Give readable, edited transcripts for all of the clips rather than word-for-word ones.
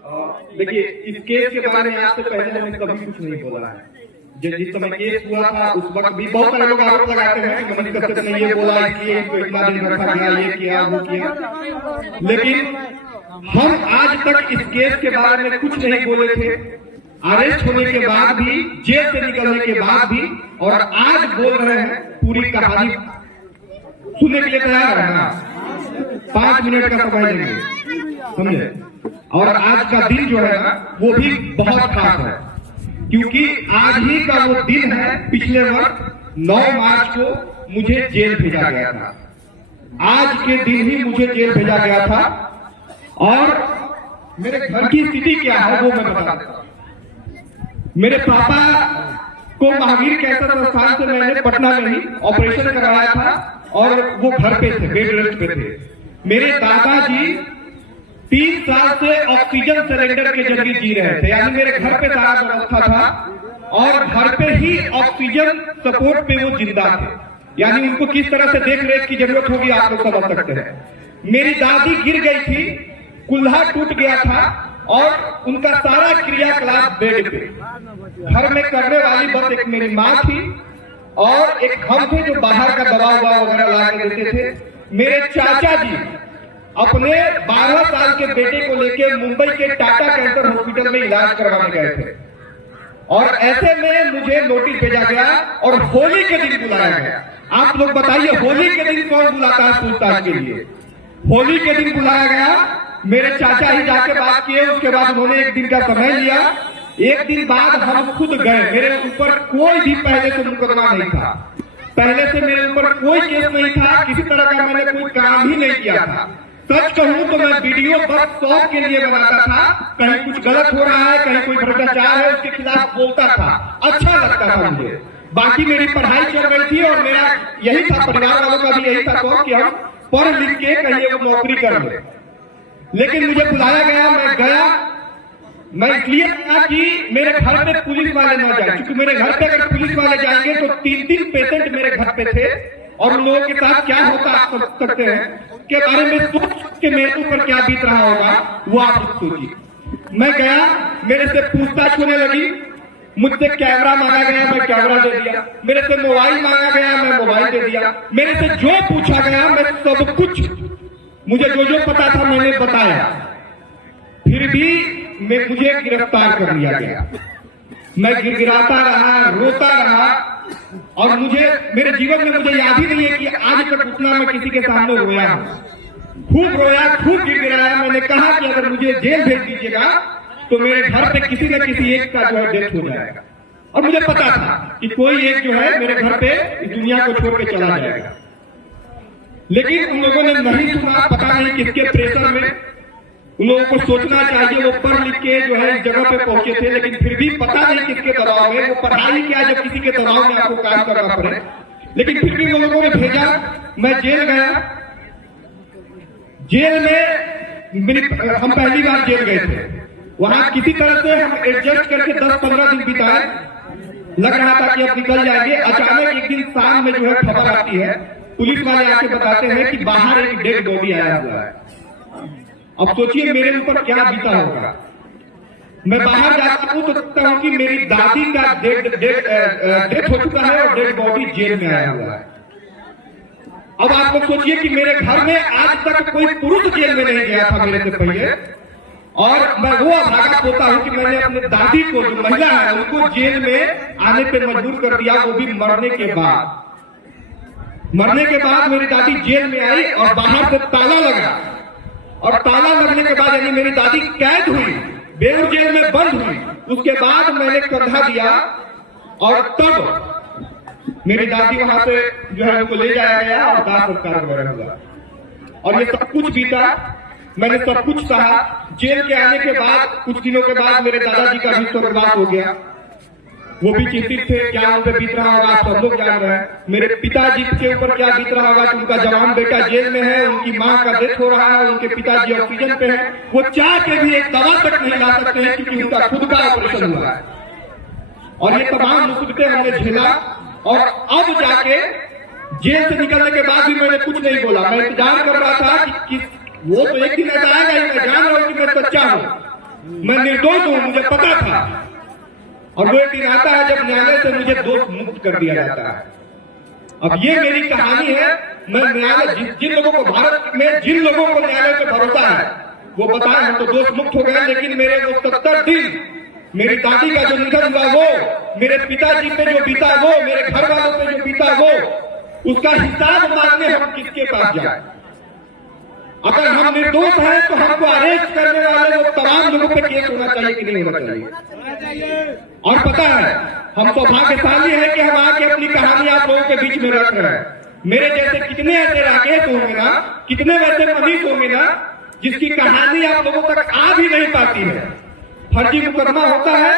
देखिए, इस केस के बारे में आपसे पहले मैंने कभी कुछ नहीं बोला है। जिस समय केस हुआ था उस वक्त भी बहुत सारे लोग आरोप लगाते हैं कि मनीष कश्यप ने ये बोला, इसलिए इनको इतना दिन रखा गया, ये किया वो किया। लेकिन हम आज तक इस केस के बारे में कुछ नहीं बोले थे। अरेस्ट होने के बाद भी, जेल से निकलने के बाद भी, और आज बोल रहे हैं। पूरी कहानी सुनने के लिए तैयार है ना? 5 मिनट का समय लेंगे, समझे? और आज का दिन जो है ना वो भी बहुत खास है, क्योंकि आज ही का वो दिन है। पिछले वर्ष 9 मार्च को मुझे जेल भेजा गया था। आज के दिन ही मुझे जेल भेजा गया था। और मेरे घर की स्थिति क्या है वो मैं बता देता हूं। मेरे पापा को महावीर कैंसर संस्थान से मैंने पटना में ही ऑपरेशन करवाया था और वो घर पे थे, बेड रेस्ट पे थे। मेरे दादाजी 3 साल से ऑक्सीजन सिलेंडर के जरिए जी रहे थे, यानी मेरे घर पे सारा व्यवस्था था और घर पे ही ऑक्सीजन सपोर्ट पे वो जिंदा थे। यानी उनको किस तरह से देख रेख की जरूरत होगी आप लोग समझ सकते हैं। मेरी दादी गिर गई थी, कुल्हा टूट गया था और उनका सारा क्रियाकलाप बेड पे। घर में करने वाली बस एक मेरी माँ थी और एक हम थे जो बाहर का दवा वगैरह ला के देते थे। मेरे चाचा जी अपने 12 साल के बेटे को लेके मुंबई के टाटा कैंसर हॉस्पिटल में इलाज करवाने गए थे और ऐसे में मुझे नोटिस भेजा गया और होली के दिन बुलाया गया। आप लोग बताइए, होली के दिन कौन बुलाता है पूछताछ के लिए? होली के दिन बुलाया गया। मेरे चाचा ही जाके बात किए, उसके बाद उन्होंने 1 दिन का समय लिया। 1 दिन बाद हम खुद गए। मेरे ऊपर कोई भी पहले से मुकदमा नहीं था, पहले से मेरे ऊपर कोई केस नहीं था, किसी तरह का मैंने कोई काम ही नहीं किया था। सच कहूं तो मैं वीडियो बस शौक के लिए बनाता था। कहीं कुछ गलत हो रहा है, कहीं कोई भ्रष्टाचार है, उसके खिलाफ बोलता था, अच्छा लगता था मुझे। बाकी मेरी पढ़ाई चल रही थी और मेरा यही था, परिवार वालों का भी यही था शौक कि हम पढ़ लिख के कहीं वो नौकरी कर ले। लेकिन मुझे बुलाया गया, मैं गया। मैं इसलिए गया कि मेरे घर पे पुलिस वाले न जाए, क्योंकि मेरे घर पे अगर पुलिस वाले जाएंगे तो 3-3 पेशेंट मेरे घर पे थे और उन लोगों के साथ क्या होता आप समझ सकते हैं के बारे में सोच के मेरे ऊपर क्या बीत रहा होगा वो आप सोचिए। मैं गया, मेरे से पूछताछ होने लगी। मुझसे कैमरा मांगा गया, मैं कैमरा दे दिया। मेरे से मोबाइल मांगा गया, मैं मोबाइल दे दिया। मेरे से जो पूछा गया मैं सब कुछ, मुझे जो पता था मैंने बताया। फिर भी मुझे गिरफ्तार कर लिया गया। मैं गिड़गिड़ाता रहा, रोता रहा और मुझे मेरे जीवन में मुझे याद ही नहीं है कि आज तक उतना मैं किसी के सामने रोया हूं। खूब रोया, खूब गिड़गिड़ाया। मैंने कहा कि अगर मुझे जेल भेज दीजिएगा तो मेरे घर पे किसी न किसी एक का जो है डेथ हो जाएगा। और मुझे पता था कि कोई एक जो है मेरे घर पे इस दुनिया को छोड़ के चला जाएगा। लेकिन उन लोगों ने नहीं सुना, पता नहीं किसके प्रेशर में। उन लोगों को सोचना चाहिए, वो पढ़ लिख के जो है इस जगह पे पहुंचे थे, लेकिन फिर भी पता नहीं किसके दबाव में। वो पढ़ाई क्या जब किसी के दबाव में आपको काम करना पड़े। लेकिन फिर भी वो लोगों ने भेजा। मैं जेल गया। जेल में हम पहली बार जेल गए थे। वहां किसी तरह से हम एडजस्ट करके 10-15 दिन बिताए। लग रहा था कि अब निकल जाएंगे। अचानक एक दिन शाम में जो है खबर आती है, पुलिस वाले आके बताते हैं कि बाहर एक डेड बॉडी आया हुआ है। अब सोचिए मेरे ऊपर क्या बीता होगा। मैं बाहर जाता हूं तो देखता हूं कि मेरी दादी का डेथ हो चुका है और डेड बॉडी जेल में आया हुआ है। अब आप लोग सोचिए कि मेरे घर में आज तक कोई पुरुष जेल में नहीं गया था मेरे से पहले, और मैं वो अभागा पोता हूं कि मैंने अपने दादी को, जो महिला है, उनको जेल में आने पे मजबूर कर दिया, वो भी मरने के बाद। मरने के बाद मेरी दादी जेल में आई और बाहर से ताला लगा, और ताला लगने के बाद यानी मेरी दादी कैद हुई, बेऊर जेल में बंद हुई। उसके बाद मैंने कंधा दिया और तब मेरी दादी वहां से जो है उनको ले जाया गया और दाह संस्कार वगैरह हुआ। और ये सब कुछ बीता, मैंने सब कुछ सहा। जेल के आने के बाद कुछ दिनों के बाद मेरे दादाजी का भी स्वर्गवास हो गया। वो भी चिंतित थे, क्या उन पे बीत रहा होगा, सब लोग जान रहे हैं। मेरे पिताजी के ऊपर क्या बीत रहा होगा कि उनका जवान बेटा जेल में है, उनकी माँ का डेथ हो रहा है, उनके पिताजी ऑक्सीजन पे है। वो चाह के भी एक दवा तक नहीं ला सकते हैं क्योंकि उनका खुद का ऑपरेशन हुआ है। और ये तमाम मुसीबतें हमने झेला। और अब जाके जेल से निकलने के बाद भी मैंने कुछ नहीं बोला। मैं इंतजार कर रहा था कि वो तो एक दिन ऐसा आएगा ही, मैं जान रहा हूं कि मैं सच्चा हूं। मैं निर्दोष हूं, मुझे पता था। और वो एक दिन आता है जब न्यायालय से मुझे दोष मुक्त कर दिया जाता है। अब ये मेरी कहानी है। मैं न्यायालय जिन लोगों को भारत में जिन लोगों को न्यायालय पे भरोसा है वो बताए हम तो दोष मुक्त हो गए, लेकिन मेरे वो 70 दिन मेरी दादी का जो निधन हुआ वो, मेरे पिताजी पे जो बीता वो, मेरे घर वालों पे जो बीता वो, उसका हिसाब मांगने हम किसके पास जाए? अगर हम निर्दोष हैं तो हमको अरेस्ट करने वाले वो तमाम लोगों पे केस होना चाहिए कि नहीं होना चाहिए? और पता है हम सौभाग्यशाली है कि हम आके अपनी कहानी आप लोगों के बीच में रख रहे हैं। मेरे जैसे कितने ऐसे राकेश होंगे ना, कितने वैसे मनीष होंगे ना, जिसकी कहानी आप लोगों तक आ भी नहीं पाती है। फर्जी मुकदमा होता है,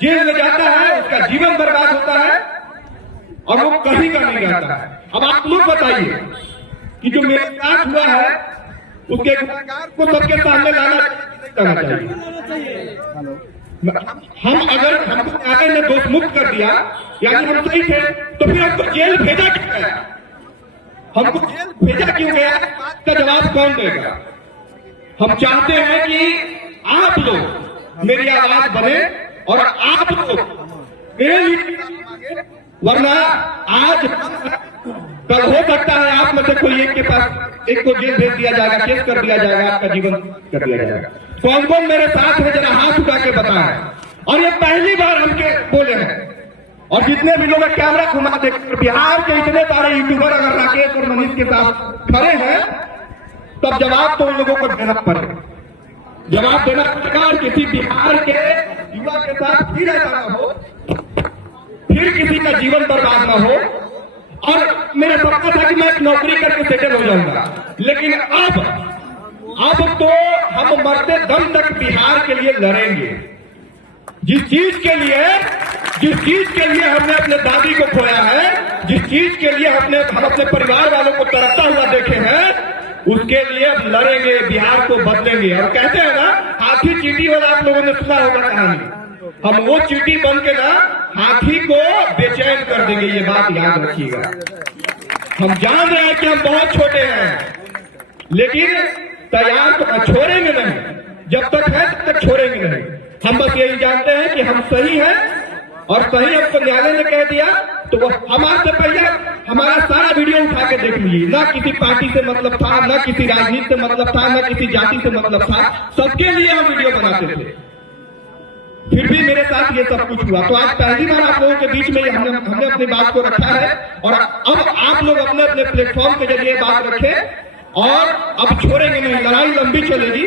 जेल में जाता है, उसका जीवन बर्बाद होता है और वो कहीं का नहीं रहता है। अब आप लोग बताइए कि जो मेरे साथ हुआ है उसके गुनहगार को सबके सामने लाना चाहिए। हम अगर हमको न्यायालय ने दोष मुक्त कर दिया यानी हम सही थे, तो फिर हमको जेल भेजा क्यों गया? हमको जेल भेजा क्यों गया इसका जवाब कौन देगा? हम चाहते हैं कि आप लोग मेरी आवाज बने और आप लोग मेरे लिए, वरना आज कल हो सकता है आप में से कोई एक के पास एक को जेल भेज दिया जाएगा, केस कर दिया जाएगा, आपका जीवन कर दिया जाएगा। कौन कौन मेरे साथ है जरा हाथ उठा के बताएं। और ये पहली बार हमके बोले हैं। और जितने भी लोग कैमरा घुमा देख, बिहार के इतने सारे यूट्यूबर अगर राकेश और मनीष के साथ खड़े हैं तब जवाब तो उन लोगों को देना पड़ेगा, जवाब देना पड़ेगा। और किसी बिहार के युवा के साथ फिर ऐसा न हो, फिर किसी का जीवन बर्बाद न हो। और मेरा सपना था कि मैं नौकरी करके सेटल हो जाऊंगा, लेकिन अब तो हम मरते दम तक बिहार के लिए लड़ेंगे। जिस चीज के लिए हमने अपने दादी को खोया है, जिस चीज के लिए हम अपने परिवार वालों को तरसता हुआ देखे हैं, उसके लिए अब लड़ेंगे, बिहार को बदलेंगे। और कहते हैं ना हाथी चींटी वाला, आप लोगों ने सुना होगा कहानी, हम वो चींटी बन के ना हाथी को बेचैन कर देंगे। ये बात याद रखिएगा। हम जान रहे हैं कि हम बहुत छोटे हैं, लेकिन तैयार तो छोड़ेंगे नहीं, जब तक है तब तक छोड़ेंगे नहीं। हम बस यही जानते हैं कि हम सही हैं और सही हमको न्यायालय ने कह दिया तो वो हमारे पहले हमारा सारा वीडियो उठा के देख लीजिए। ना किसी पार्टी से मतलब था, ना किसी राजनीति से मतलब था, ना किसी जाति से मतलब था, सबके लिए हम वीडियो बनाते थे। फिर भी मेरे साथ ये सब कुछ हुआ। तो आज पहली बार आप लोगों के बीच में हमने अपनी बात को रखा है और अब आप लोग अपने अपने प्लेटफॉर्म के जरिए बात रखें और अब छोड़ेंगे नहीं। लड़ाई लंबी चलेगी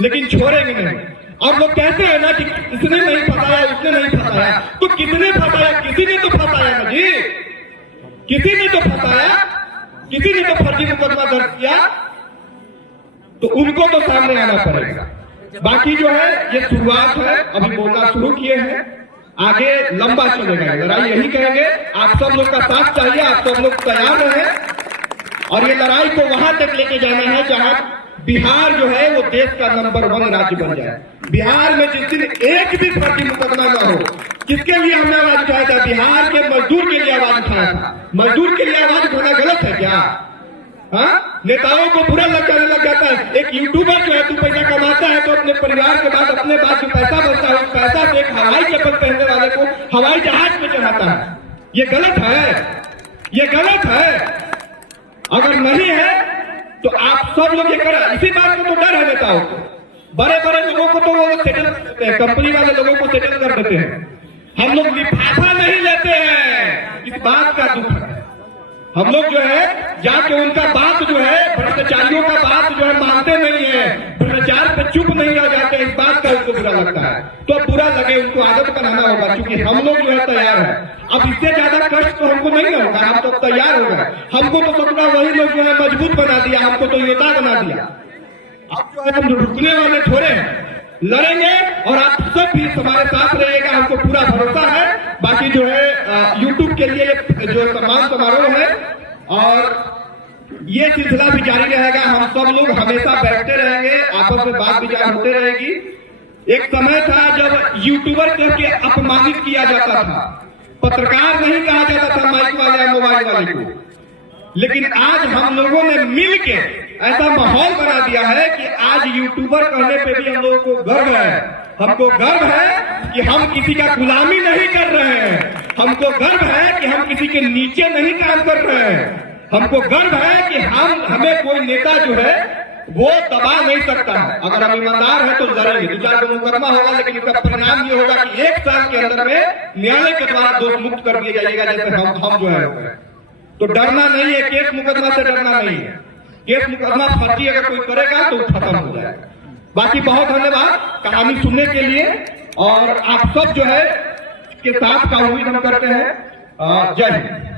लेकिन छोड़ेंगे नहीं। और लोग कहते हैं ना कि इसने नहीं फंसाया, उसने नहीं फंसाया, तो किसने फंसाया? किसी ने तो फंसाया ना जी, किसी ने तो फंसाया, किसी ने तो फर्जी मुकदमा दर्ज किया, तो उनको तो सामने आना पड़ेगा। बाकी जो है ये शुरुआत है, अभी बोलना शुरू किए हैं, आगे लंबा चलेगा लड़ाई, यही करेंगे। आप सब लोग का साथ चाहिए, आप सब लोग तैयार रहें और ये लड़ाई को वहां तक लेके जाना है जहां बिहार जो है वो देश का नंबर 1 राज्य बन जाए। बिहार में जिस दिन एक भी फर्जी मुकदमा न हो, किसके लिए हमने आवाज उठाया था? बिहार के मजदूर के लिए आवाज उठाया था। मजदूर के लिए आवाज उठाना गलत है क्या? हाँ, नेताओं को बुरा लग जाता है। एक यूट्यूबर जो है, तू पैसा कमाता है तो अपने परिवार के बाद अपने बाद जो पैसा बचता है उस पैसा से एक हवाई चप्पल पहनने वाले को हवाई जहाज में चढ़ाता है। ये गलत है, ये गलत है। अगर नहीं है तो आप सब लोग ये करें। इसी बात को तो डर है नेताओं को, बड़े बड़े लोगों को तो वो सेटल करते हैं, कंपनी वाले लोगों को सेटल कर देते हैं। हम लोग लिफाफा नहीं लेते हैं, इस बात का दुख है। हम लोग जो है जाके उनका बात जो है, भ्रष्टाचारियों का बात जो है मानते नहीं है, भ्रष्टाचार पे चुप नहीं रह जाते, इस बात का उनको बुरा लगता है। तो बुरा लगे, उनको आदत बनाना होगा, क्योंकि हम लोग जो है तैयार है। अब इससे ज्यादा कष्ट तो हमको नहीं होगा, हम तो तैयार हो गए। हमको तो सपना वही लोग जो है मजबूत बना दिया, हमको तो नेता बना दिया। अब जो है हम रुकने वाले थोड़े हैं, लड़ेंगे और आप सब भी हमारे साथ रहिएगा, हमको पूरा भरोसा है। बाकी जो है यूट्यूब के लिए जो सम्मान समारोह है और ये सिलसिला भी जारी रहेगा। हम सब लोग हमेशा बैठते रहेंगे, आपस में बात विचार होते रहेगी। एक समय था जब यूट्यूबर करके अपमानित किया जाता था, पत्रकार नहीं कहा जाता था माइक वाले या मोबाइल वाले को, लेकिन आज हम लोगों ने मिल के ऐसा माहौल बना दिया है कि आज यूट्यूबर कहने पे भी हम लोगों को गर्व है। हमको गर्व है कि हम किसी का गुलामी नहीं कर रहे हैं। हमको गर्व है कि हम किसी के नीचे नहीं काम कर रहे हैं। हमको गर्व है कि हमें कोई नेता जो है वो दबा नहीं सकता है। अगर हम ईमानदार हैं तो लड़ेंगे, 2-4 का मुकदमा होगा, लेकिन इसका परिणाम ये होगा कि 1 साल के अंदर में न्यायालय के द्वारा दोष मुक्त कर दिया जाएगा, जैसे हम जो है। तो डरना नहीं है, केस मुकदमा से डरना नहीं है। केस मुकदमा फर्जी अगर कोई करेगा तो खत्म हो जाएगा। बाकी बहुत धन्यवाद कहानी सुनने के लिए, और आप सब जो है के साथ का उम्मीद हम करते हैं। जय हिंद।